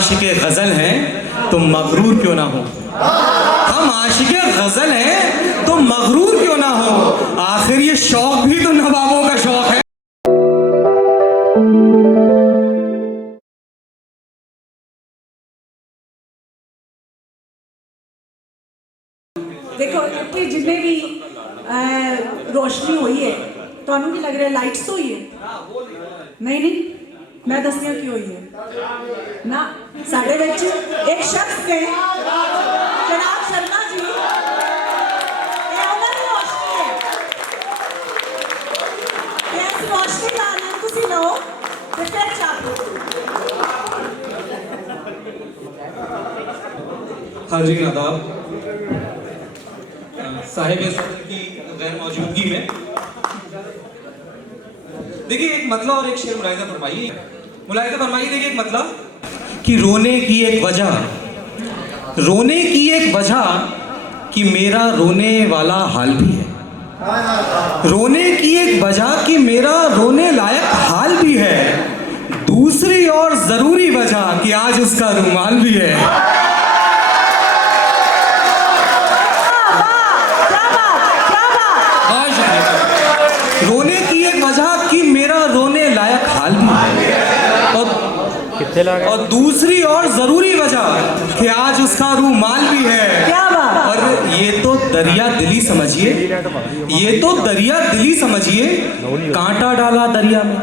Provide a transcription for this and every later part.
आशिक़े गज़ल हैं तो मगरूर क्यों ना हो, हम आशिक़े गज़ल हैं तो मगरूर क्यों ना हो, आखिर ये शौक भी तो नवाबों का शौक है। देखो इतनी जिन्ने भी रोशनी हुई है तो नहीं लग रहा लाइट्स तो हुई है नहीं मैं दसनी क्यों हुई है ना साढ़े विच एक शख्स ने जनाब शर्मा जी ये उन्होंने रोशनी है ये ऐसी रोशनी का आनंद तुसी लो तो फिर चाहो। हाँ जी नादाब साहिब की गैर मौजूदगी में देखिए एक मतलब और एक शेर मुलाहिजा फरमाइए। देखिए एक मतलब कि रोने की एक वजह कि मेरा रोने वाला हाल भी है, रोने की एक वजह कि मेरा रोने लायक हाल भी है, दूसरी और जरूरी वजह कि आज उसका रुमाल भी है। रोने की एक वजह कि मेरा रोने लायक हाल भी है और दूसरी और जरूरी वजह कि आज उसका रूमाल भी है। क्या बात। और ये तो दरिया दिली समझिए, कांटा डाला दरिया में,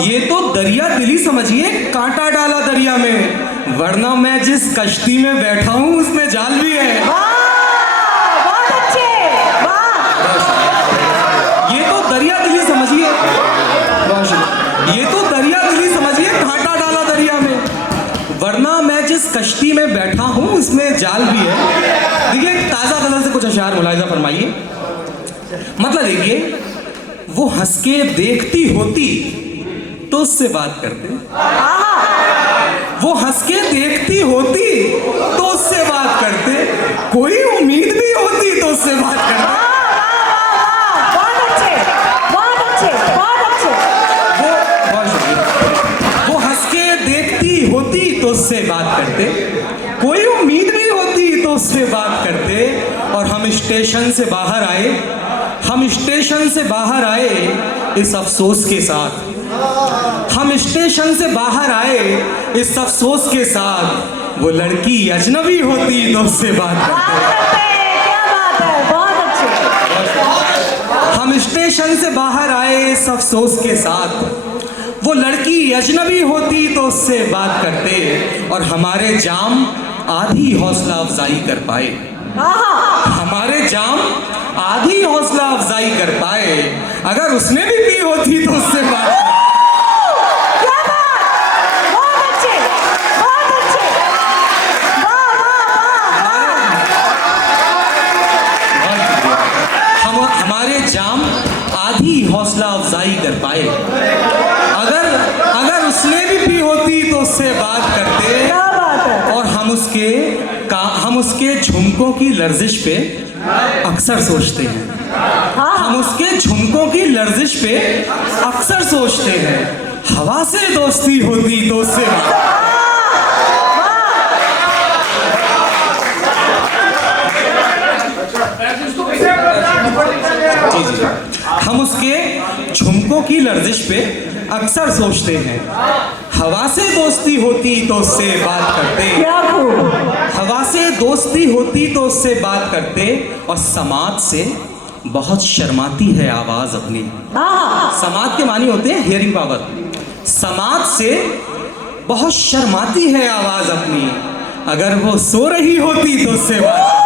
ये तो दरिया दिली समझिए कांटा डाला दरिया में, वरना मैं जिस कश्ती में बैठा हूँ उसमें जाल भी है। कांटा डाला दरिया में, वरना मैं जिस कश्ती में बैठा हूं उसमें जाल भी है। देखिए ताजा गजल से कुछ अशार मुलाहिजा फरमाइए। मतलब देखिए वो हंस के देखती होती तो उससे बात करते, वो हंस के देखती होती तो उससे बात करते, कोई उम्मीद भी होती तो उससे बात करते। होती तो उससे बात करते, कोई उम्मीद नहीं होती तो उससे बात करते। और हम स्टेशन से बाहर आए इस अफसोस के साथ, वो लड़की अजनबी होती तो उससे बात करते। हम स्टेशन से बाहर आए इस अफसोस के साथ, वो लड़की अजनबी होती तो उससे बात करते। और हमारे जाम आधी हौसला अफजाई कर पाए, अगर उसने भी पी होती तो उससे बात हमारे जाम आधी हौसला अफजाई कर पाए, अगर उसने भी पी होती तो उससे बात करते। और हम उसके झुमकों की लर्जिश पे अक्सर सोचते हैं, हवा से दोस्ती होती तो उससे हम उसके झुमकों की लर्जिश पे अक्सर सोचते हैं, हवा से दोस्ती होती तो उससे बात करते, हवा से दोस्ती होती तो उससे बात करते। और समात से बहुत शर्माती है आवाज अपनी, समात के मानी होते हैं हियरिंग पावर, समात से बहुत शर्माती है आवाज अपनी, अगर वो सो रही होती तो उससे बात।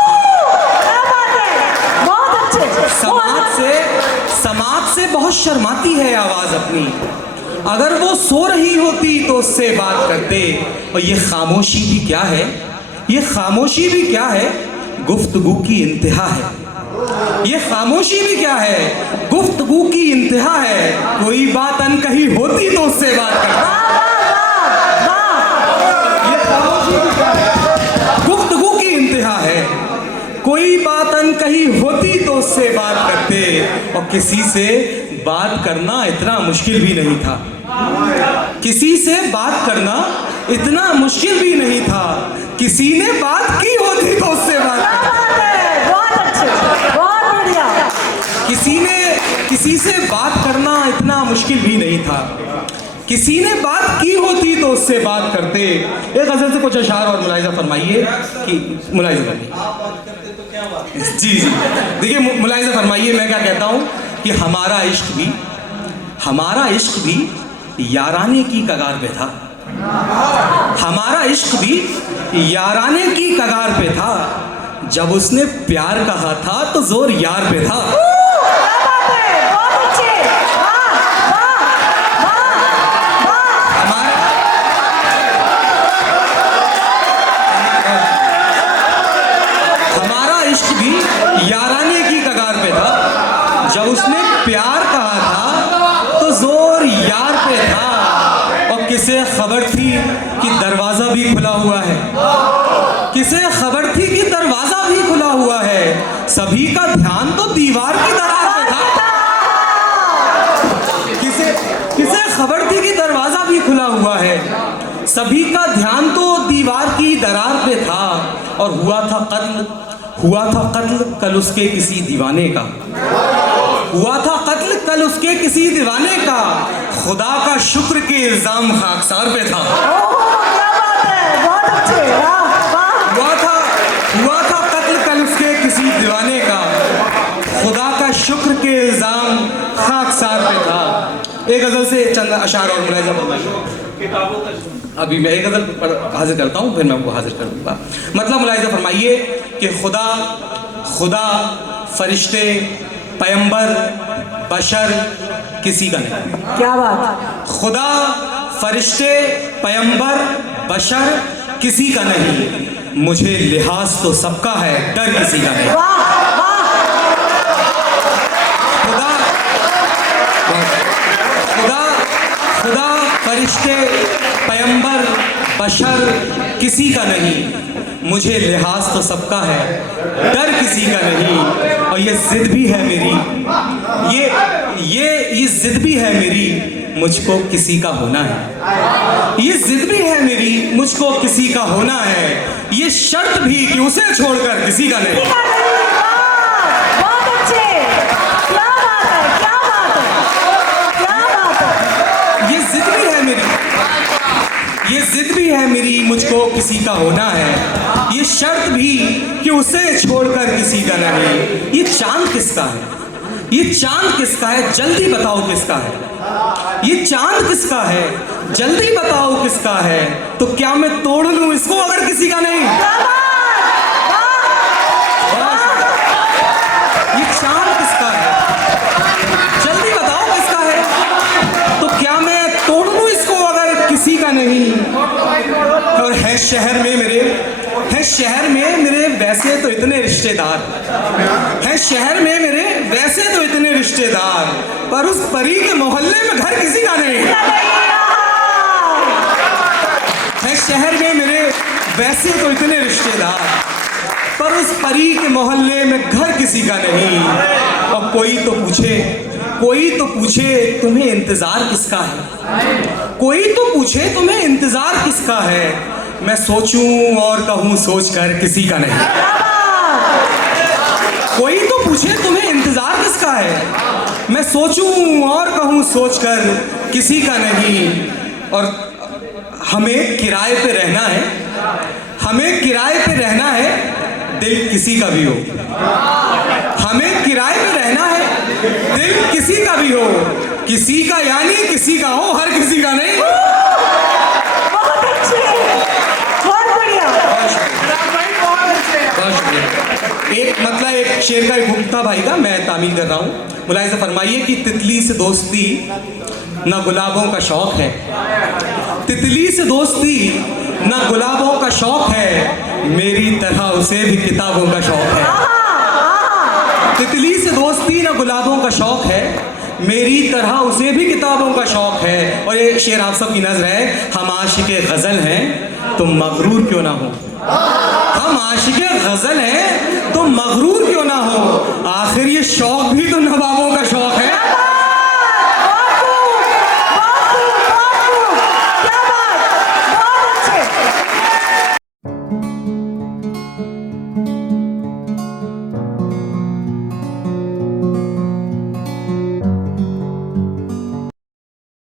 समात से बहुत शर्माती है आवाज अपनी, अगर वो सो रही होती तो उससे बात करते। और ये खामोशी भी क्या है, गुफ्तगू की इंतहा है, गुफ्तगू की इंतहा है, कोई बात अनकही होती तो उससे बात करते। ये खामोशी भी क्या है, गुफ्तगू की इंतहा है, कोई बात अनकही होती तो उससे बात करते। और किसी से बात करना इतना मुश्किल भी नहीं था, किसी से बात करना इतना मुश्किल भी नहीं था, किसी ने बात की होती तो उससे बात। क्या बात है, बहुत अच्छे, बहुत बढ़िया। किसी से बात करना इतना मुश्किल भी नहीं था, किसी ने बात की होती तो उससे बात करते। एक गजल से कुछ अशार और मुलाहिजा फरमाइए कि मुलाहिजा फरमाइए। जी जी, देखिए मुलाहिजा फरमाइए, मैं क्या कहता हूँ कि हमारा इश्क भी याराने की कगार पे था। हमारा इश्क भी याराने की कगार पे था, जब उसने प्यार कहा था तो जोर यार पे था। हमारा इश्क भी याराने की कगार पे था, जब उसने प्यार कहा था तो जोर यार पे था। और किसे खबर थी कि दरवाजा भी खुला हुआ है, किसे खबर थी कि दरवाजा भी खुला हुआ है, सभी का ध्यान तो दीवार की दरार पे था। किसे खबर थी कि दरवाजा भी खुला हुआ है, सभी का ध्यान तो दीवार की दरार पे था। और हुआ था कत्ल कल उसके किसी दीवाने का, हुआ था कत्ल कल उसके किसी दीवाने का, खुदा का शुक्र के इल्जाम खाकसार पे था। हुआ था कत्ल कल उसके किसी दीवाने का, खुदा का शुक्र के इल्जाम खाकसार पे था। एक गजल से चंद अशार और मुलाहिजा, अभी मैं एक गजल हाजिर करता हूँ, फिर मैं आपको हाजिर कर दूंगा। मतलब मुलाहिजा फरमाइए कि खुदा फरिश्ते पैगंबर बशर किसी का नहीं। क्या बात। खुदा फरिश्ते पैगंबर बशर किसी का नहीं, मुझे लिहाज तो सबका है, डर किसी का नहीं। खुदा फरिश्ते पैगंबर बशर किसी का नहीं, मुझे लिहाज तो सबका है, डर किसी का नहीं। और ये जिद भी है मेरी, ये जिद भी है मेरी, मुझको किसी का होना है। ये जिद भी है मेरी, मुझको किसी का होना है, ये शर्त भी कि उसे छोड़कर किसी का नहीं। ये जिद भी है मेरी, मुझको किसी का होना है, ये शर्त भी कि उसे छोड़कर किसी का नहीं। ये चांद किसका है, ये चांद किसका है, जल्दी बताओ किसका है। ये चांद किसका है, जल्दी बताओ किसका है। तो क्या मैं तोड़ लूं इसको अगर किसी का नहीं। ये चांद किसका है, जल्दी बताओ किसका है। तो क्या मैं तोड़ लूं इसको अगर किसी का नहीं। और है शहर में मेरे वैसे तो इतने रिश्तेदार, है शहर में मेरे वैसे तो इतने रिश्तेदार, पर उस परी के मोहल्ले में घर किसी का नहीं। है शहर में मेरे वैसे तो इतने रिश्तेदार, पर उस परी के मोहल्ले में घर किसी का नहीं। और कोई तो पूछे तुम्हें इंतजार किसका है, कोई तो पूछे तुम्हें इंतजार किसका है, मैं सोचूं और कहूं सोचकर किसी का नहीं। कोई तो पूछे तुम्हें इंतजार किसका है, मैं सोचूं और कहूं सोचकर किसी का नहीं। और हमें किराए पे रहना है, हमें किराए पे रहना है, दिल किसी का भी हो। हमें किराए पे रहना है, दिल किसी का भी हो, किसी का यानी किसी का हो, हर किसी का नहीं। बहुत अच्छे, बहुत बढ़िया। एक शेर का एक हुक्म था भाई का, मैं तामील कर रहा हूँ। मुलाहिजा फरमाइए कि तितली से दोस्ती न गुलाबों का शौक है, तितली से दोस्ती न गुलाबों का शौक है, मेरी तरह उसे भी किताबों का शौक है। तितली से दोस्ती न गुलाबों का शौक है, मेरी तरह उसे भी किताबों का शौक है। और ये शेर आप सब की नज़र है, हम आशिक़े गज़ल हैं तो मगरूर क्यों ना हो, हम आशिक़े गज़ल हैं तो मगरूर क्यों ना हो, आखिर ये शौक भी तो नवाबों का